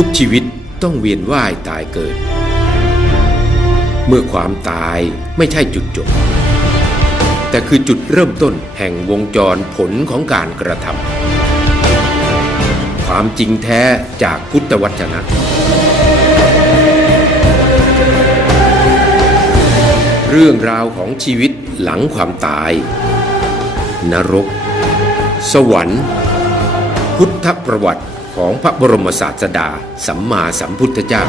ทุกชีวิตต้องเวียนว่ายตายเกิด เมื่อความตายไม่ใช่จุดจบ แต่คือจุดเริ่มต้นแห่งวงจรผลของการกระทำความจริงแท้จากพุทธวจนะเรื่องราวของชีวิตหลังความตาย นรก สวรรค์ พุทธประวัติ ของพระบรมศาสดา สัมมาสัมพุทธเจ้า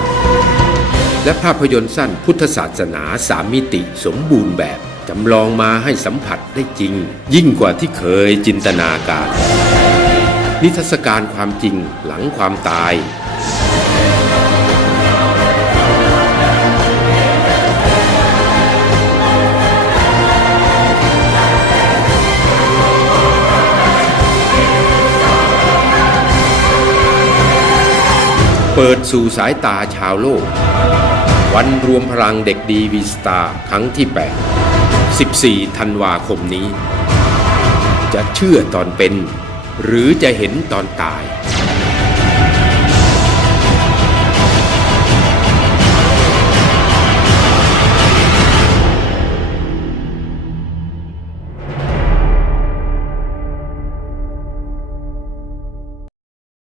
และภาพยนตร์สั้นพุทธศาสนาสามมิติสมบูรณ์แบบจำลองมาให้สัมผัสได้จริง ยิ่งกว่าที่เคยจินตนาการ นิทรรศการความจริงหลังความตาย เปิดสู่สายตาชาวโลก วันรวมพลังเด็กดีวีสตาร์ครั้งที่ 8 14 ธันวาคมนี้ จะเชื่อตอนเป็น หรือจะเห็นตอนตาย